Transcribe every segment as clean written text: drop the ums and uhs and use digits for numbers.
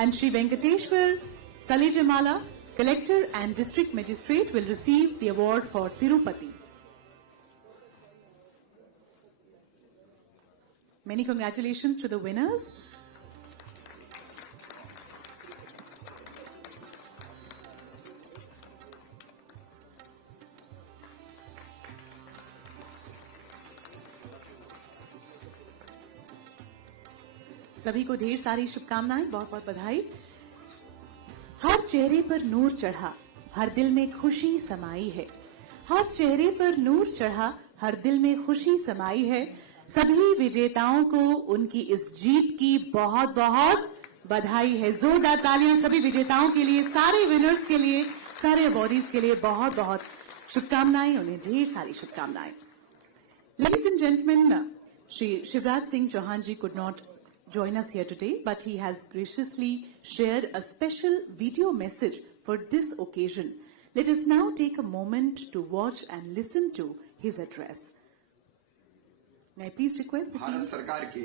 and Sri Venkateshwar Salejamala, Collector and District Magistrate, will receive the award for Tirupati. Many congratulations to the winners. सभी को ढेर सारी शुभकामनाएं, बहुत बहुत बधाई। हर चेहरे पर नूर चढ़ा, हर दिल में खुशी समाई है। हर चेहरे पर नूर चढ़ा, हर दिल में खुशी समाई है। सभी विजेताओं को उनकी इस जीत की बहुत बहुत बधाई है। जोरदार तालियां सभी विजेताओं के लिए, सारे विनर्स के लिए, सारे अवॉर्डीज के लिए बहुत बहुत शुभकामनाएं, उन्हें ढेर सारी शुभकामनाएं। Ladies and gentlemen, Shri Shivraj Singh Chauhan ji could not join us here today, but he has graciously shared a special video message for this occasion. Let us now take a moment to watch and listen to his address. May I please request Bharat सरकार के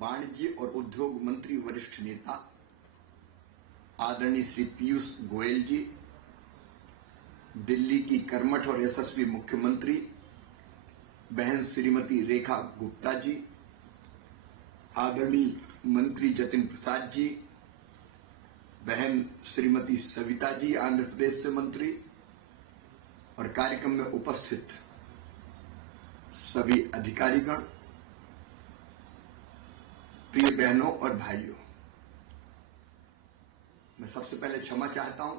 वाणिज्य और उद्योग मंत्री वरिष्ठ नेता आदरणीय श्री पीयूष गोयल जी, दिल्ली की कर्मठ और यशस्वी मुख्यमंत्री बहन श्रीमती रेखा गुप्ता जी, आदरणीय मंत्री जतिन प्रसाद जी, बहन श्रीमती सविता जी आंध्र प्रदेश से मंत्री, और कार्यक्रम में उपस्थित सभी अधिकारीगण, प्रिय बहनों और भाइयों, मैं सबसे पहले क्षमा चाहता हूं।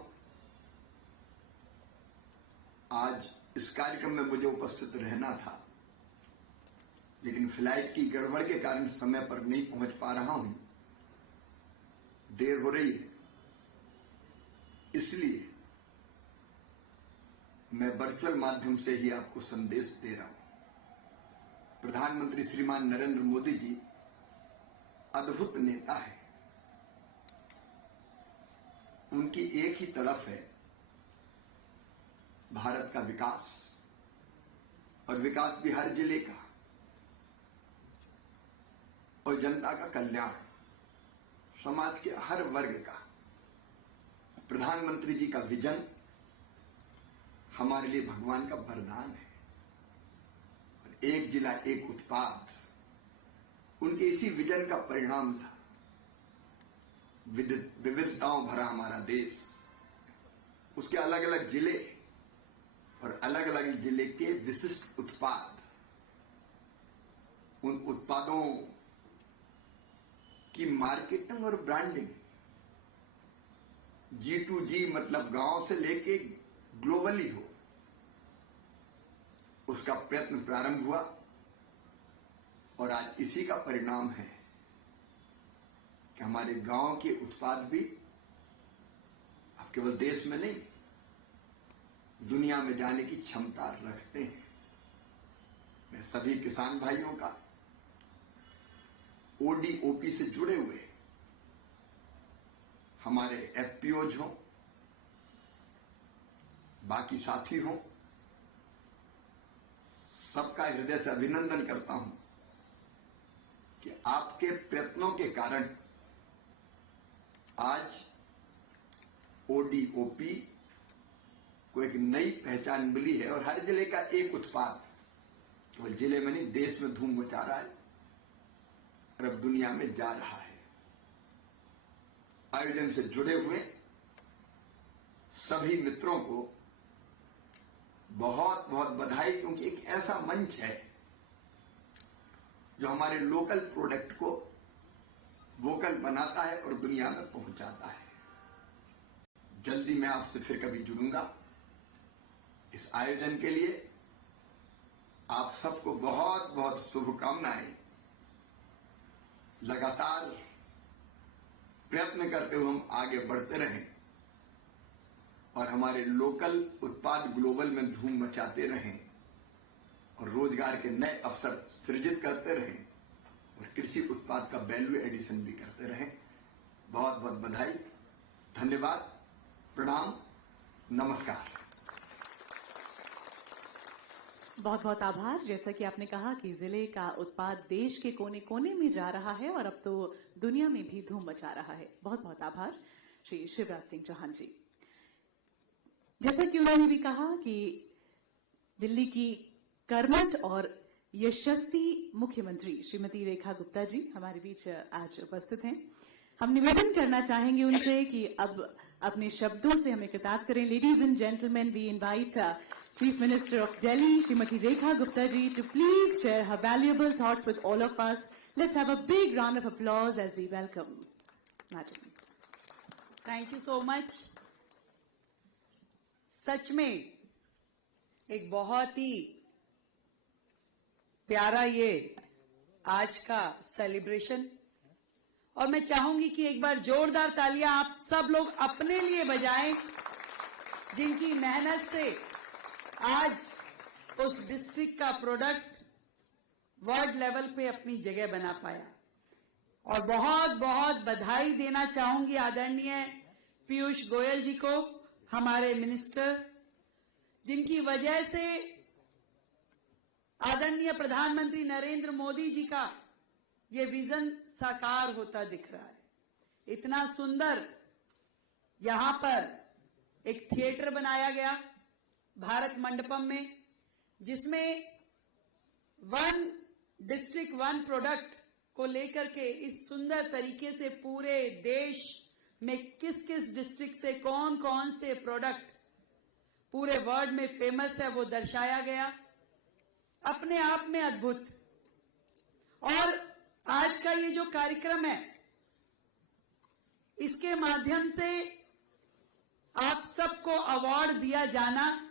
आज इस कार्यक्रम में मुझे उपस्थित रहना था, लेकिन फ्लाइट की गड़बड़ के कारण समय पर नहीं पहुंच पा रहा हूं, देर हो रही है, इसलिए मैं वर्चुअल माध्यम से ही आपको संदेश दे रहा हूं। प्रधानमंत्री श्रीमान नरेंद्र मोदी जी अद्भुत नेता है। उनकी एक ही तरफ है भारत का विकास, और विकास भी हर जिले का और जनता का कल्याण, समाज के हर वर्ग का। प्रधानमंत्री जी का विजन हमारे लिए भगवान का वरदान है। एक जिला एक उत्पाद उनके इसी विजन का परिणाम था। विविधताओं भरा हमारा देश, उसके अलग अलग जिले और अलग अलग जिले के विशिष्ट उत्पाद, उन उत्पादों की मार्केटिंग और ब्रांडिंग G2G मतलब गांव से लेके ग्लोबली हो, उसका प्रयत्न प्रारंभ हुआ और आज इसी का परिणाम है कि हमारे गांव के उत्पाद भी अब केवल देश में नहीं, दुनिया में जाने की क्षमता रखते हैं। मैं सभी किसान भाइयों का, ODOP से जुड़े हुए हमारे FPOs हों, बाकी साथी हों, सबका हृदय से अभिनंदन करता हूं कि आपके प्रयत्नों के कारण आज ODOP को एक नई पहचान मिली है और हर जिले का एक उत्पाद केवल जिले में नहीं, देश में धूम मचा रहा है और अब दुनिया में जा रहा है। आयोजन से जुड़े हुए सभी मित्रों को बहुत बहुत बधाई, क्योंकि एक ऐसा मंच है जो हमारे लोकल प्रोडक्ट को वोकल बनाता है और दुनिया में पहुंचाता है। जल्दी मैं आपसे फिर कभी जुड़ूंगा। इस आयोजन के लिए आप सबको बहुत बहुत शुभकामनाएं। लगातार प्रयत्न करते हुए हम आगे बढ़ते रहें और हमारे लोकल उत्पाद ग्लोबल में धूम मचाते रहें और रोजगार के नए अवसर सृजित करते रहें और कृषि उत्पाद का वैल्यू एडिशन भी करते रहें। बहुत बहुत बधाई, धन्यवाद, प्रणाम, नमस्कार। बहुत बहुत आभार। जैसा कि आपने कहा कि जिले का उत्पाद देश के कोने कोने में जा रहा है और अब तो दुनिया में भी धूम मचा रहा है। बहुत बहुत आभार श्री शिवराज सिंह चौहान जी। जैसा कि उन्होंने भी कहा कि दिल्ली की कर्मठ और यशस्वी मुख्यमंत्री श्रीमती रेखा गुप्ता जी हमारे बीच आज उपस्थित हैं। हम निवेदन करना चाहेंगे उनसे कि अब अपने शब्दों से हमें कृतार्थ करें। Ladies and gentleman, we invite Chief Minister of Delhi, Srimati Rekha Gupta ji, to please share her valuable thoughts with all of us. Let's have a big round of applause as we welcome Madam. Thank you so much. सच में एक बहुत ही प्यारा ये आज का celebration, और मैं चाहूंगी कि एक बार जोरदार तालियां आप सब लोग अपने लिए बजाएं, जिनकी मेहनत से आज उस डिस्ट्रिक्ट का प्रोडक्ट वर्ल्ड लेवल पे अपनी जगह बना पाया। और बहुत बहुत बधाई देना चाहूंगी आदरणीय पीयूष गोयल जी को, हमारे मिनिस्टर, जिनकी वजह से आदरणीय प्रधानमंत्री नरेंद्र मोदी जी का ये विजन साकार होता दिख रहा है। इतना सुंदर यहां पर एक थिएटर बनाया गया भारत मंडपम में, जिसमें वन डिस्ट्रिक्ट वन प्रोडक्ट को लेकर के इस सुंदर तरीके से पूरे देश में किस किस डिस्ट्रिक्ट से कौन कौन से प्रोडक्ट पूरे वर्ल्ड में फेमस है वो दर्शाया गया। अपने आप में अद्भुत। और आज का ये जो कार्यक्रम है, इसके माध्यम से आप सबको अवार्ड दिया जाना,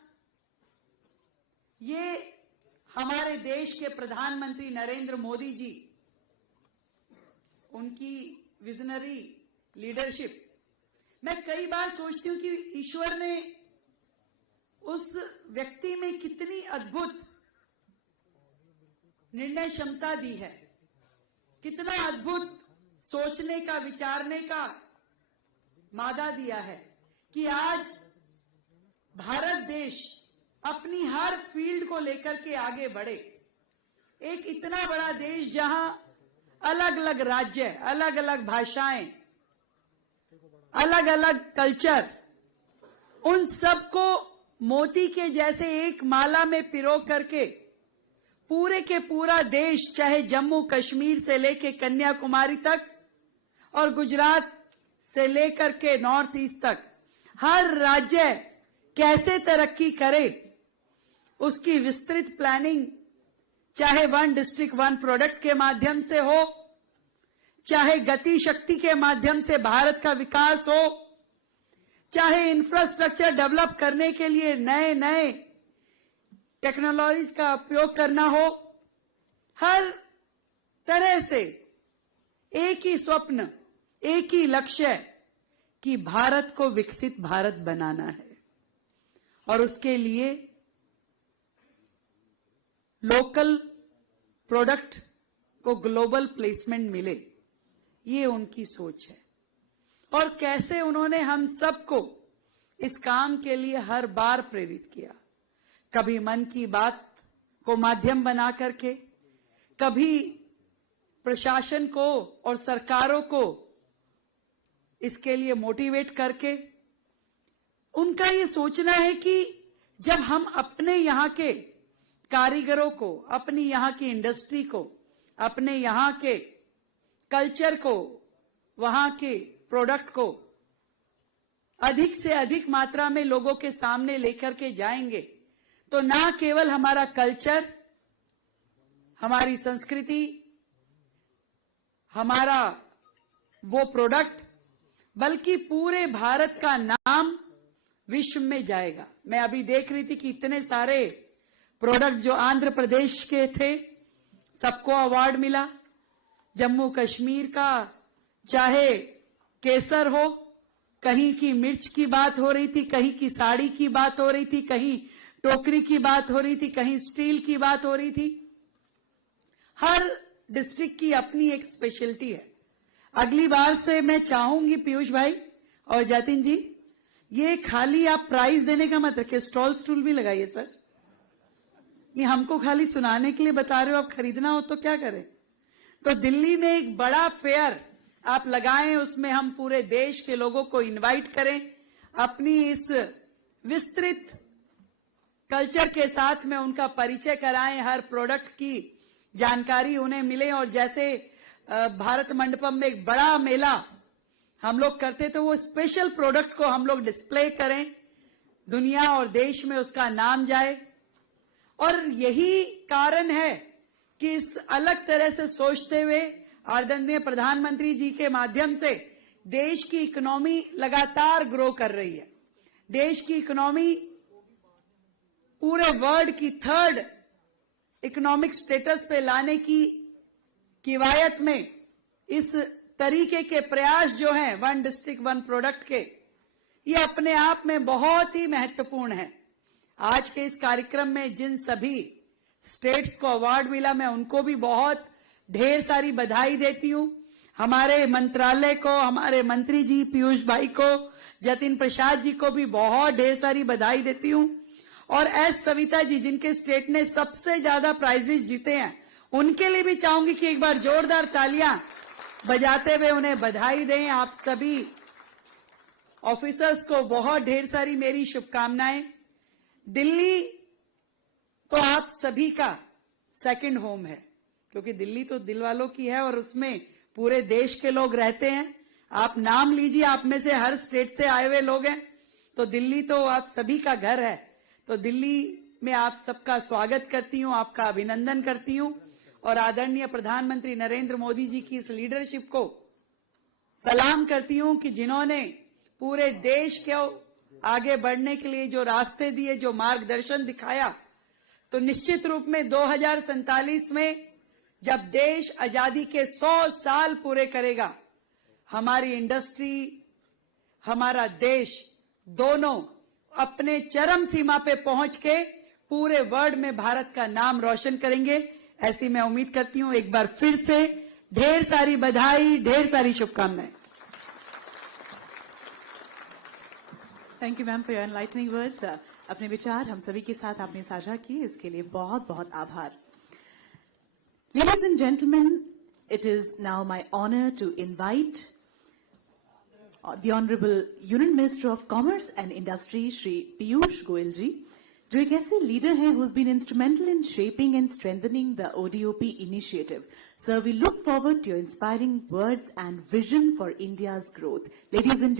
ये हमारे देश के प्रधानमंत्री नरेंद्र मोदी जी, उनकी विजनरी लीडरशिप। मैं कई बार सोचती हूं कि ईश्वर ने उस व्यक्ति में कितनी अद्भुत निर्णय क्षमता दी है, कितना अद्भुत सोचने का, विचारने का मादा दिया है कि आज भारत देश अपनी हर फील्ड को लेकर के आगे बढ़े। एक इतना बड़ा देश जहां अलग अलग राज्य, अलग अलग भाषाएं, अलग अलग कल्चर, उन सबको मोती के जैसे एक माला में पिरो करके पूरे के पूरा देश, चाहे जम्मू कश्मीर से लेके कन्याकुमारी तक और गुजरात से लेकर के नॉर्थ ईस्ट तक, हर राज्य कैसे तरक्की करे, उसकी विस्तृत प्लानिंग, चाहे वन डिस्ट्रिक्ट वन प्रोडक्ट के माध्यम से हो, चाहे गति शक्ति के माध्यम से भारत का विकास हो, चाहे इंफ्रास्ट्रक्चर डेवलप करने के लिए नए नए टेक्नोलॉजी का उपयोग करना हो, हर तरह से एक ही स्वप्न, एक ही लक्ष्य कि भारत को विकसित भारत बनाना है। और उसके लिए लोकल प्रोडक्ट को ग्लोबल प्लेसमेंट मिले, ये उनकी सोच है। और कैसे उन्होंने हम सबको इस काम के लिए हर बार प्रेरित किया, कभी मन की बात को माध्यम बना करके, कभी प्रशासन को और सरकारों को इसके लिए मोटिवेट करके। उनका ये सोचना है कि जब हम अपने यहाँ के कारीगरों को, अपनी यहाँ की इंडस्ट्री को, अपने यहाँ के कल्चर को, वहां के प्रोडक्ट को अधिक से अधिक मात्रा में लोगों के सामने लेकर के जाएंगे, तो ना केवल हमारा कल्चर, हमारी संस्कृति, हमारा वो प्रोडक्ट, बल्कि पूरे भारत का नाम विश्व में जाएगा। मैं अभी देख रही थी कि इतने सारे प्रोडक्ट जो आंध्र प्रदेश के थे, सबको अवार्ड मिला। जम्मू कश्मीर का चाहे केसर हो, कहीं की मिर्च की बात हो रही थी, कहीं की साड़ी की बात हो रही थी, कहीं टोकरी की बात हो रही थी, कहीं स्टील की बात हो रही थी। हर डिस्ट्रिक्ट की अपनी एक स्पेशलिटी है। अगली बार से मैं चाहूंगी पीयूष भाई और जतिन जी, ये खाली आप प्राइज देने का मत रखिए, स्टॉल स्टूल भी लगाइए सर। नहीं, हमको खाली सुनाने के लिए बता रहे हो, अब खरीदना हो तो क्या करें। तो दिल्ली में एक बड़ा फेयर आप लगाएं, उसमें हम पूरे देश के लोगों को इनवाइट करें, अपनी इस विस्तृत कल्चर के साथ में उनका परिचय कराएं, हर प्रोडक्ट की जानकारी उन्हें मिले। और जैसे भारत मंडपम में एक बड़ा मेला हम लोग करते तो वो स्पेशल प्रोडक्ट को हम लोग डिस्प्ले करें, दुनिया और देश में उसका नाम जाए। और यही कारण है कि इस अलग तरह से सोचते हुए आदरणीय प्रधानमंत्री जी के माध्यम से देश की इकोनॉमी लगातार ग्रो कर रही है। देश की इकोनॉमी पूरे वर्ल्ड की 3rd इकोनॉमिक स्टेटस पे लाने की किवायत में इस तरीके के प्रयास जो हैं वन डिस्ट्रिक्ट वन प्रोडक्ट के, ये अपने आप में बहुत ही महत्वपूर्ण है। आज के इस कार्यक्रम में जिन सभी स्टेट्स को अवार्ड मिला, मैं उनको भी बहुत ढेर सारी बधाई देती हूं। हमारे मंत्रालय को, हमारे मंत्री जी पीयूष भाई को, जतिन प्रसाद जी को भी बहुत ढेर सारी बधाई देती हूं। और एस सविता जी, जिनके स्टेट ने सबसे ज्यादा प्राइजेस जीते हैं, उनके लिए भी चाहूंगी कि एक बार जोरदार तालियां बजाते हुए उन्हें बधाई दें। आप सभी ऑफिसर्स को बहुत ढेर सारी मेरी शुभकामनाएं। दिल्ली तो आप सभी का सेकंड होम है, क्योंकि दिल्ली तो दिल वालों की है और उसमें पूरे देश के लोग रहते हैं। आप नाम लीजिए, आप में से हर स्टेट से आए हुए लोग हैं, तो दिल्ली तो आप सभी का घर है। तो दिल्ली में आप सबका स्वागत करती हूं, आपका अभिनंदन करती हूं और आदरणीय प्रधानमंत्री नरेंद्र मोदी जी की इस लीडरशिप को सलाम करती हूं कि जिन्होंने पूरे देश के आगे बढ़ने के लिए जो रास्ते दिए, जो मार्गदर्शन दिखाया। तो निश्चित रूप में 2047 में जब देश आजादी के 100 साल पूरे करेगा, हमारी इंडस्ट्री, हमारा देश दोनों अपने चरम सीमा पे पहुंच के पूरे वर्ल्ड में भारत का नाम रोशन करेंगे, ऐसी मैं उम्मीद करती हूं। एक बार फिर से ढेर सारी बधाई, ढेर सारी शुभकामनाएं। Thank you ma'am for your enlightening words. अपने विचार हम सभी के साथ आपने साझा किए, इसके लिए बहुत बहुत आभार। Ladies and gentlemen, it is now my honor to invite the Honorable Union Minister of Commerce and Industry, Shri Piyush Goyal ji, जो एक ऐसे लीडर हैं who's been instrumental in shaping and strengthening the ODOP initiative. Sir, we look forward to your inspiring words and vision for India's growth. Ladies and gentlemen,